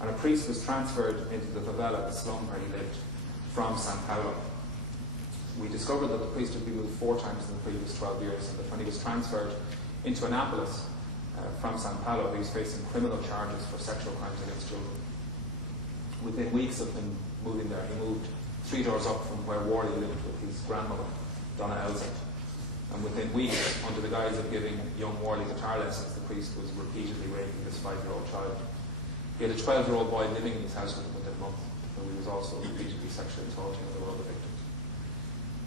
and a priest was transferred into the favela, the slum where he lived, from Sao Paulo. We discovered that the priest had been moved 4 times in the previous 12 years, and that when he was transferred into Annapolis from Sao Paulo, he was facing criminal charges for sexual crimes against children. Within weeks of him moving there, he moved 3 doors up from where Worley lived with his grandmother, Donna Elsa. And within weeks, under the guise of giving young Worley guitar lessons, the priest was repeatedly raping this 5-year-old child. He had a 12-year-old boy living in his house with him within a month, who he was also repeatedly sexually assaulting other victims.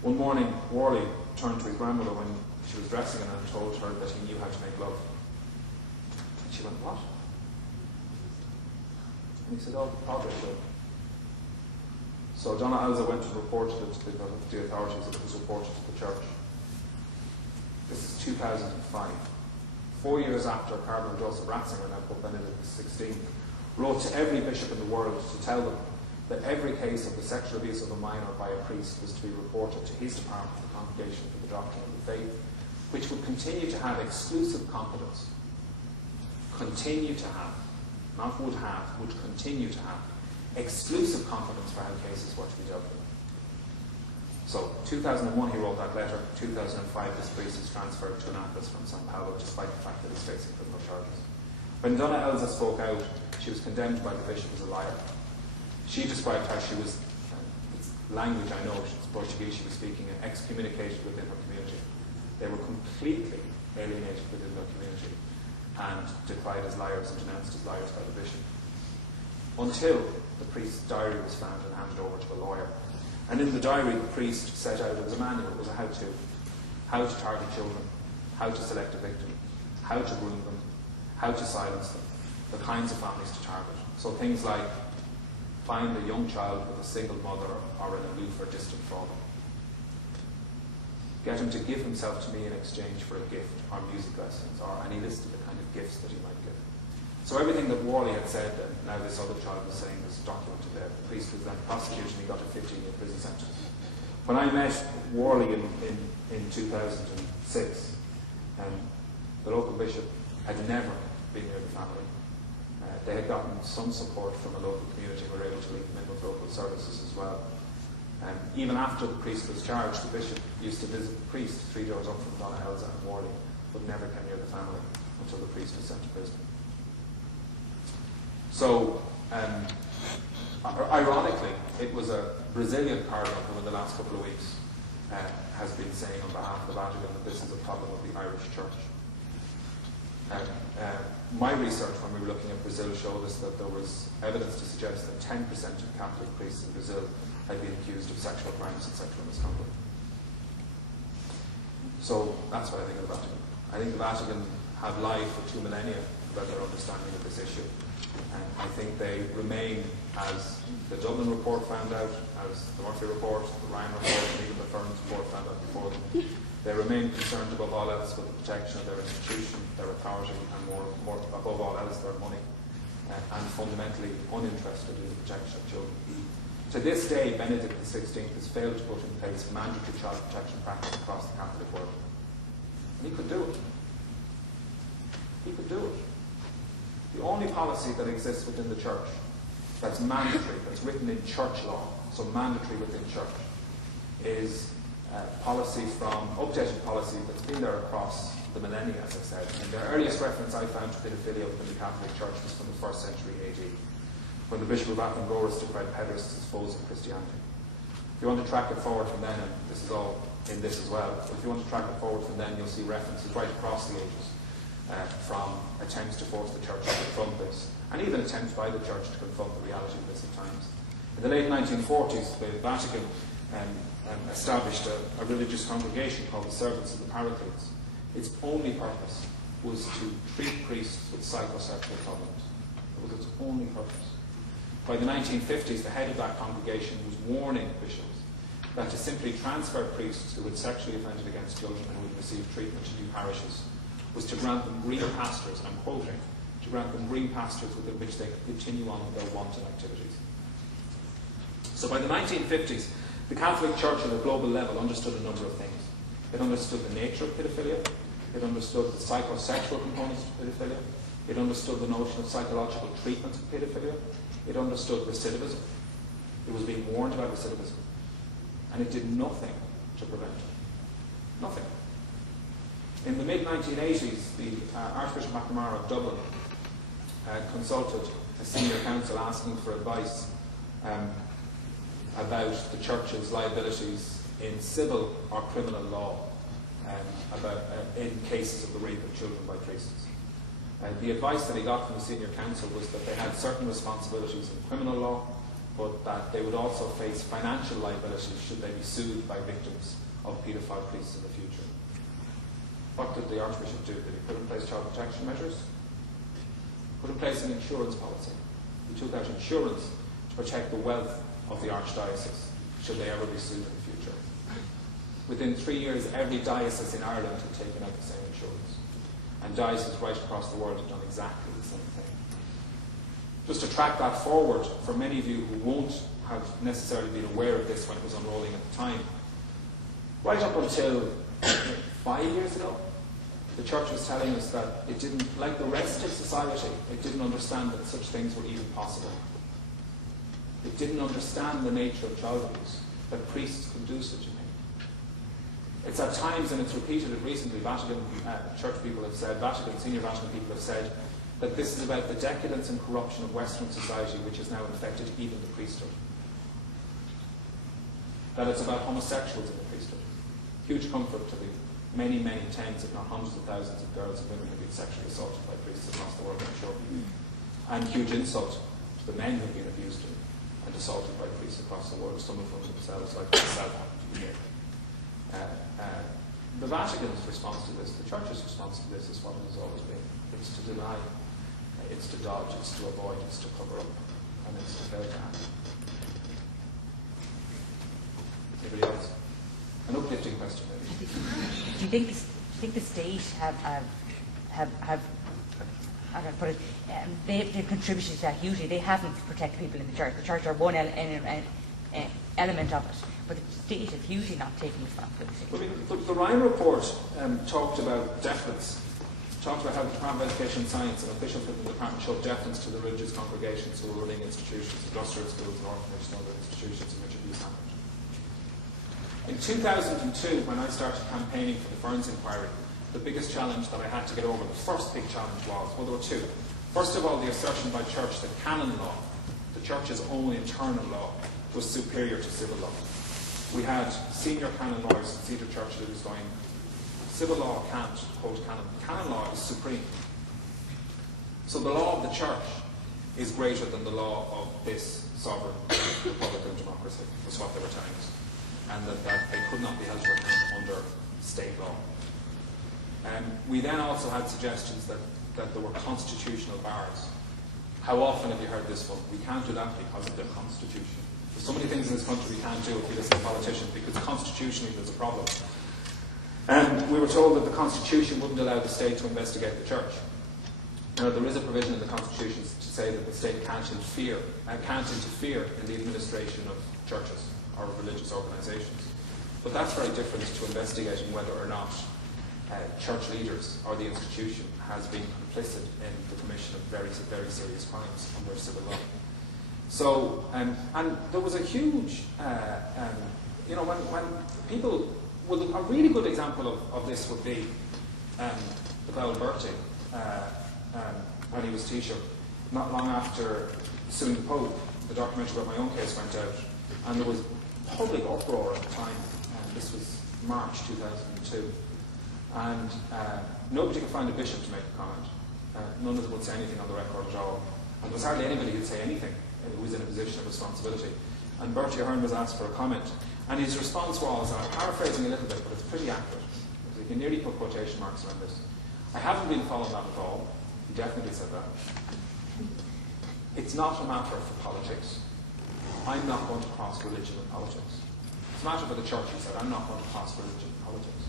One morning, Worley turned to his grandmother when she was dressing him and told her that he knew how to make love. And she went, "What?" And he said, "Oh, the padre will." So Donna Elsa went and reported it to the authorities, and it was reported to the church. This is 2005. 4 years after Cardinal Joseph Ratzinger, now Pope Benedict XVI, wrote to every bishop in the world to tell them that every case of the sexual abuse of a minor by a priest was to be reported to his department, the Congregation for the Doctrine of the Faith, which would continue to have exclusive competence. Continue to have, not would have, would continue to have exclusive competence for how cases were to be dealt with. So, 2001 he wrote that letter. 2005 this priest is transferred to Annapolis from Sao Paulo, despite the fact that he's facing criminal charges. When Donna Elsa spoke out, she was condemned by the bishop as a liar. She described how she was, it's language I know, it's Portuguese she was speaking, excommunicated within her community. They were completely alienated within their community and decried as liars and denounced as liars by the bishop. Until the priest's diary was found and handed over to a lawyer. And in the diary, the priest set out, it was a manual, it was a how-to. How to target children, how to select a victim, how to groom them, how to silence them, the kinds of families to target. So things like find a young child with a single mother or an aloof or distant father. Get him to give himself to me in exchange for a gift or music lessons, or any list of the kind of gifts that he might give. So everything that Worley had said, and now this other child was saying, was documented there. The priest was then prosecuted and he got a 15-year prison sentence. When I met Worley in 2006, the local bishop had never been near the family. They had gotten some support from a local community who were able to link them in with local services as well. Even after the priest was charged, the bishop used to visit the priest 3 doors up from Donna Elsa and Worley, but never came near the family until the priest was sent to prison. So, ironically, it was a Brazilian cardinal who in the last couple of weeks has been saying on behalf of the Vatican that this is a problem of the Irish Church. My research when we were looking at Brazil showed us that there was evidence to suggest that 10% of Catholic priests in Brazil had been accused of sexual crimes and sexual misconduct. So that's what I think of the Vatican. I think the Vatican have lied for 2 millennia about their understanding of this issue. And I think they remain, as the Dublin report found out, as the Murphy report, the Ryan report, and even the Ferns report found out before them, they remain concerned above all else with the protection of their institution, their authority, and more above all else their money, and fundamentally uninterested in the protection of children. To this day, Benedict XVI has failed to put in place mandatory child protection practice across the Catholic world. And he could do it. He could do it. The only policy that exists within the church that's mandatory, that's written in church law, so mandatory within church, is policy from, updated policy that's been there across the millennia, as I said. And the earliest reference I found to pedophilia within the Catholic Church was from the 1st century AD, when the Bishop of Athlone described pederasts as foes of Christianity. If you want to track it forward from then, and this is all in this as well, but if you want to track it forward from then, you'll see references right across the ages. From attempts to force the church to confront this, and even attempts by the church to confront the reality of this at times. In the late 1940s, the Vatican established a religious congregation called the Servants of the Paracletes. Its only purpose was to treat priests with psychosexual problems. It was its only purpose. By the 1950s, the head of that congregation was warning bishops that to simply transfer priests who had sexually offended against children and who had received treatment to new parishes was to grant them green pastures, and I'm quoting, to grant them green pastures within which they could continue on with their wanton activities. So by the 1950s, the Catholic Church at a global level understood a number of things. It understood the nature of pedophilia, it understood the psychosexual components of pedophilia, It understood the notion of psychological treatment of paedophilia. It understood recidivism. It was being warned about recidivism. And it did nothing to prevent it. Nothing. In the mid-1980s, the Archbishop McNamara of Dublin consulted a senior counsel asking for advice about the Church's liabilities in civil or criminal law in cases of the rape of children by priests. The advice that he got from the senior counsel was that they had certain responsibilities in criminal law, but that they would also face financial liabilities should they be sued by victims of paedophile priests in the future. What did the Archbishop do? Did he put in place child protection measures? Put in place an insurance policy. He took out insurance to protect the wealth of the Archdiocese should they ever be sued in the future. Within 3 years, every diocese in Ireland had taken out the same insurance. And dioceses right across the world have done exactly the same thing. Just to track that forward, for many of you who won't have necessarily been aware of this when it was unrolling at the time, right up until 5 years ago, the Church was telling us that it didn't, like the rest of society, it didn't understand that such things were even possible. It didn't understand the nature of child abuse, that priests could do such a thing. It's at times, and it's repeated it recently, Vatican church people have said, senior Vatican people have said, that this is about the decadence and corruption of Western society which has now infected even the priesthood. That it's about homosexuals in the priesthood. Huge comfort to the many, many tens, if not hundreds of thousands of girls and women who have been sexually assaulted by priests across the world, I'm sure. And huge insult to the men who have been abused and assaulted by priests across the world, some of them themselves, like myself, happen to be here. The Vatican's response to this, the Church's response to this, is what it has always been. It's to deny, it's to dodge, it's to avoid, it's to cover up, and it's to fail to act. Anybody else? An uplifting question, maybe. Do you think the state have how do I put it? They've contributed to that hugely. They haven't protected people in the Church. The Church are one element of it, but the state have hugely not taken responsibility. I mean, the Ryan report talked about deference. Talked about how the Department of Education and Science and officials within the department showed deference to the religious congregations who were running institutions, industrial schools and orphanages and other institutions in which abuse happened. In 2002, when I started campaigning for the Ferns inquiry, the biggest challenge that I had to get over, the first big challenge was, well, there were two. First of all, the assertion by Church that canon law, the Church's own internal law, was superior to civil law. We had senior canon lawyers at Cedar Church that was going, civil law can't hold canon. Canon law is supreme. So the law of the Church is greater than the law of this sovereign republican democracy, was what they were telling us. And that they could not be held to account under state law. We then also had suggestions that there were constitutional bars. How often have you heard this one? We can't do that because of the Constitution. There's so many things in this country we can't do if you listen to politicians because constitutionally there's a problem. We were told that the Constitution wouldn't allow the state to investigate the Church. Now, there is a provision in the Constitution to say that the state can't interfere in the administration of churches or religious organisations. But that's very different to investigating whether or not church leaders or the institution has been complicit in the commission of very, very serious crimes under civil law. So, and there was a huge, when people, a really good example of this would be the Bell Bertie, when he was Taoiseach, not long after suing the Pope, the documentary about my own case went out, and there was public uproar at the time, and this was March 2002, and nobody could find a bishop to make a comment. None of them would say anything on the record at all, and there was hardly anybody who'd say anything who was in a position of responsibility. And Bertie Ahern was asked for a comment, and his response was, and I'm paraphrasing a little bit, but it's pretty accurate, because you can nearly put quotation marks around this. I haven't been following that at all. He definitely said that. It's not a matter for politics. I'm not going to cross religion and politics. It's a matter for the Church, he said. I'm not going to cross religion and politics.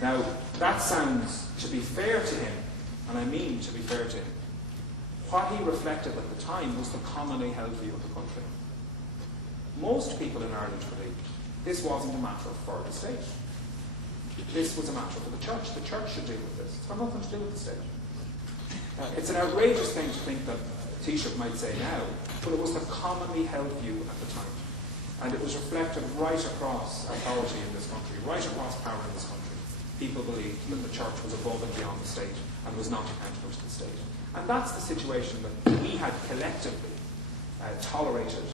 Now, that sounds, to be fair to him, and I mean to be fair to him, what he reflected at the time was the commonly held view of the country. Most people in Ireland believed this wasn't a matter for the state. This was a matter for the Church. The Church should deal with this. It's got nothing to do with the state. It's an outrageous thing to think that Taoiseach might say now, but it was the commonly held view at the time. And it was reflected right across authority in this country, right across power in this country. People believed that the church was above and beyond the state and was not accountable to the state. And that's the situation that we had collectively tolerated